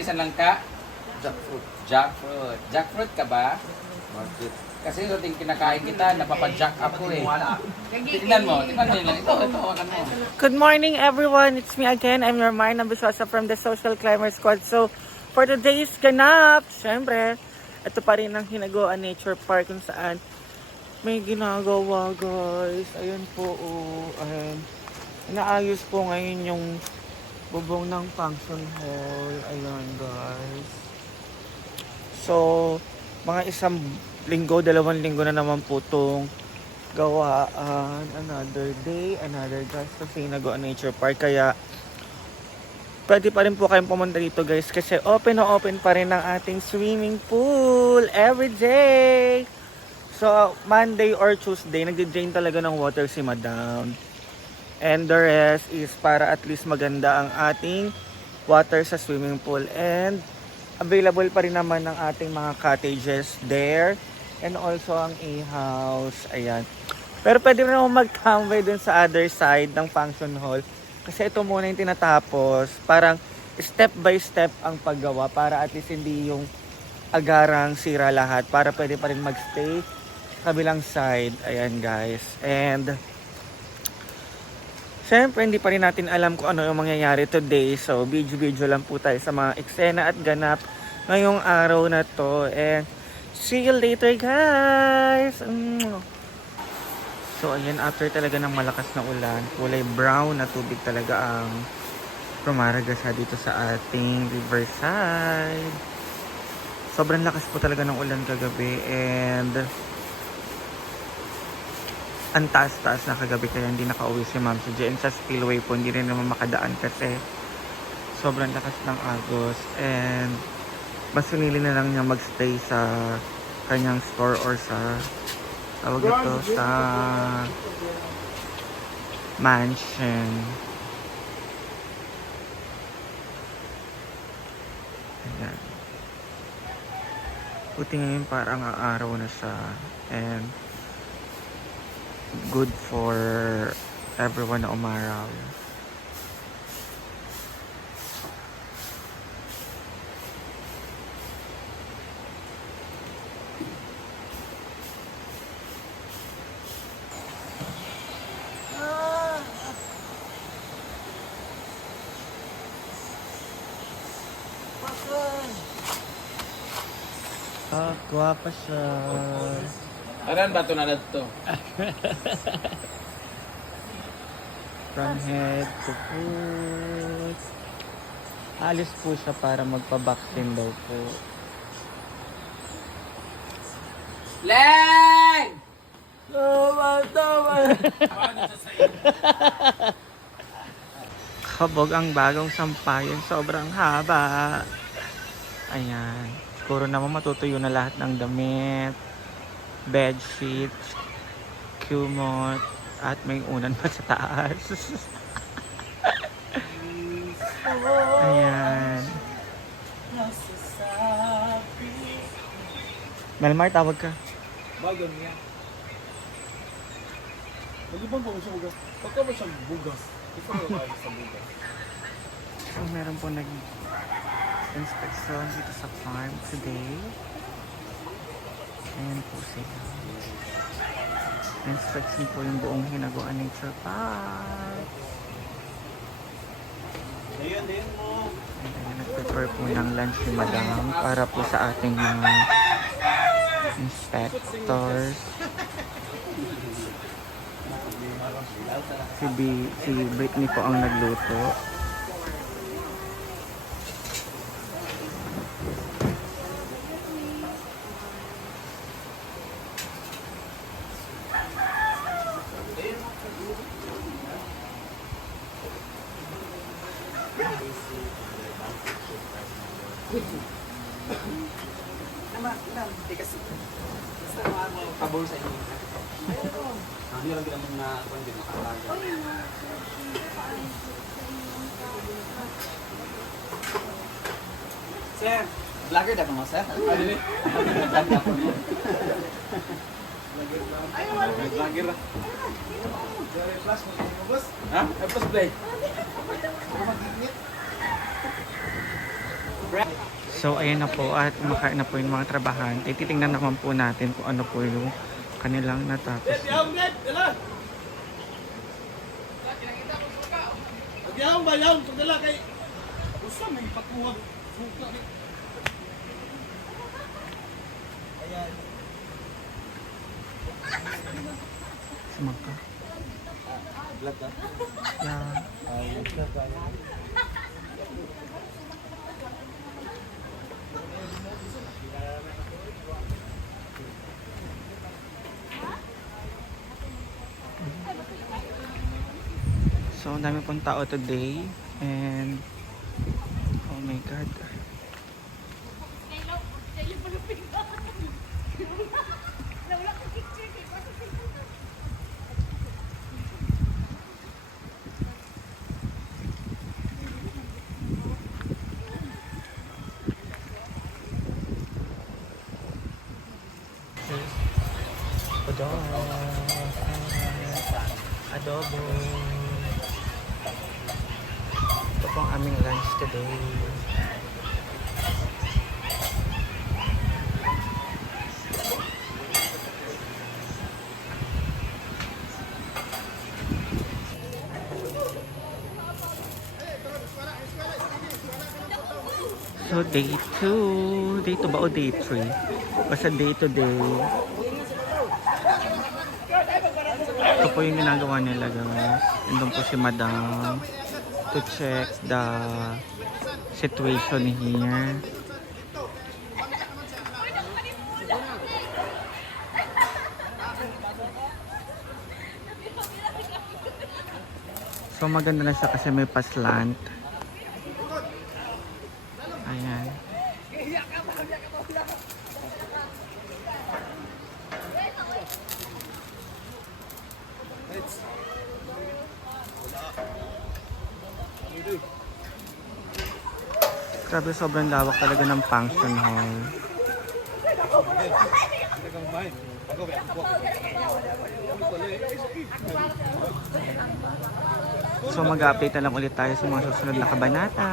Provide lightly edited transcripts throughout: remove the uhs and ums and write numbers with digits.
Isa lang ka? Jackfruit. Jackfruit. Jackfruit ka ba? Market. Kasi ito ting kinakain kita, napapajack ako eh. Tingnan mo yun lang. Ito, hawakan mo. Good morning, everyone. It's me again. I'm your Marna Biswasa from the Social Climber Squad. So, for today's ganap, syempre, ito pa rin ang Hinaguan Nature Park kung saan may ginagawa, guys. Ayun po, oh. Ayan. Inaayos po ngayon yung bubong ng function hall. Ayan, guys. So, mga isang linggo, 2 linggo na naman po itong gawaan. Another day, another guys sa Hinaguan Nature Park. Kaya pwede pa rin po kayong pumunta dito, guys, kasi open na open pa rin ang ating swimming pool every day. So Monday or Tuesday nagdi-drain talaga ng water si Madam, and the rest is para at least maganda ang ating water sa swimming pool. And available pa rin naman ang ating mga cottages there, and also ang A-house. Ayan. Pero pwede rin naman mag-tambay dun sa other side ng function hall. Kasi ito muna yung tinatapos. Parang step by step ang paggawa para at least hindi yung agarang sira lahat. Para pwede pa rin magstay sa kabilang side. Ayan, guys. And syempre, hindi pa rin natin alam kung ano yung mangyayari today. So, video lang po tayo sa mga eksena at ganap ngayong araw na to. And see you later, guys! So, ayan, after talaga ng malakas na ulan, kulay brown na tubig talaga ang rumaragasa dito sa ating riverside. Sobrang lakas po talaga ng ulan kagabi, and ang taas-taas na kagabi, kaya hindi nakauwi si Ma'am si Jen. Sa spillway po, hindi rin naman makadaan kasi sobrang lakas ng agos, and mas sunili na lang niya magstay sa kanyang store or sa tawag ito sa mansion. Ayan. Buti ngayon parang araw na siya, and good for everyone na umaraw. Ah, guwapa siya. Aran ba ito na to? From head to foot. Alis po siya para magpa-vaccine daw po. Leg! Tama! Kabog ang bagong sampayan. Sobrang haba. Ayan. Siguro naman matutuyo na lahat ng damit, bedsheets, kumot, at may unan pa sa taas. Ayan. Melmar, tawag ka. Bagan niya. Mag-ibang ba siya bugas? Pagka ba siya bugas? Ikaw na ba sa bugas? So, meron po nag-inspection dito sa farm today. Ayan po sila. Inspection po yung buong Hinaguan Nature Park. Ayan mo. Ayan, nag-prepare po ng lunch si Madam para po sa ating mga inspectors. Si Britney po ang nagluto. Pabor sa inyo. Hindi lang naman na kung hindi makalaga. Sir, vlogger dapat mo, sir? Vlogger. Ha? Plus play. So, ayan na po at kumakain na po yung mga trabahan. Titingnan naman po natin kung ano po yung kanilang natapos. Agyaw ba yaw? Pagdala kay... Usa may patuwag. Suka. Ayan. Semangka. Vlog ka? Yeah. Vlog ka. So, ang dami pong tao today. And, oh my God. Adobo. Adobo. Ito po ang aming lunch today. So day 2. Day 2 ba o day 3? Basta day to day. Ito po yung ginagawa nila guys. Nandun po si Madam to check the situation here. So maganda na siya kasi may paslant. Ayan. Grabe, sobrang lawak talaga ng function hall. So mag-update na lang ulit tayo sa mga susunod na kabanata.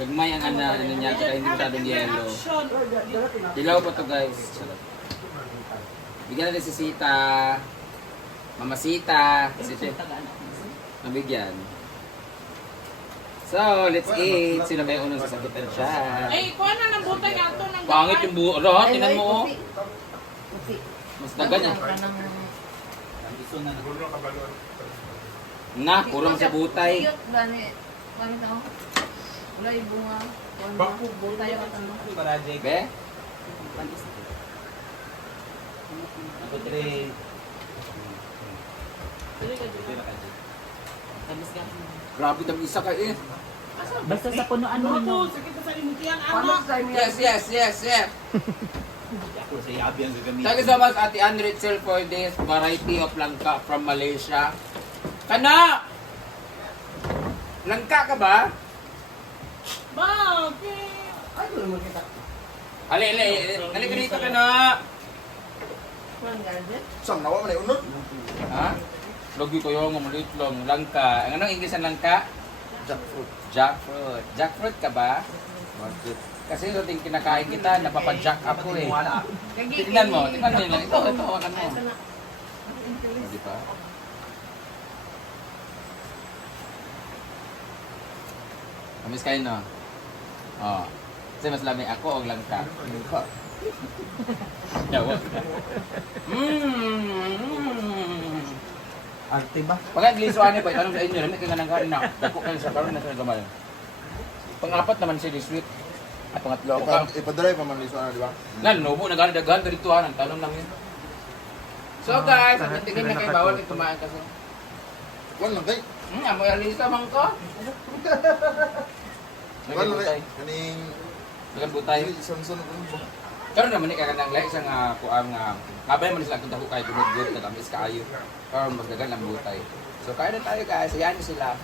Kagmay ang ano niya, kaya hindi masyadong yellow. Dilaw po to guys. Bigyan natin si Sita. Mama Sita. Si Chef. Nabigyan. So, let's eat. Sino ba yung unang sasagutan siya? Ay, kuha na ng butay nga ito. Pangit yung buo. Ro, tinan mo. Mas dagan niya. Na, kurang sa butay. Wala yung bunga. Butay ang tanong. Be? Grabe dami isa ka eh. Basta sa punuan mo ninyo. Yes, yes, yes, yes. Thank you so much, Ate Ann Ritzel, for this variety of langka from Malaysia. Kana! Langka ka ba? Bakit? Ali, ka dito ka na. Sang nawa man ay unod. Ha? Logi ko yung maliit lang. Langka. Ang anong English ang langka? Jackfruit. Jackfruit. Jackfruit ka ba? Kasi ito ting kinakain kita, napapajack ako eh. Tignan mo lang. Ito, hawakan mo. Di ba? Kamis kayo no? Oh. Kasi mas lami ako o langka. Yawa. Arte ba? Pagka glisuan niyo po, itanong sa inyo, lamit ka nga ng kain na. Dako kayo sa karoon na sa gamay. Pang-apat naman siya this week. At pangatlo ako. Ipadrive pa man lisuan, di ba? Nubo, nagana-dagahan dito ang tanong lang yun. So guys, ang tingin na kayo, bawal kayo tumaan kasi. Wala lang kay. Amoy alisa man ko. Wala Nagabutay. lang. Kaning... Nagabutay. Sunod ko. Karon naman ni kaganang lahi sa nga kuang nga kabay man sila kung dako kay gud katamis kaayo. Karon magdagan ang butay. So kaya na tayo guys, hayaan niyo sila.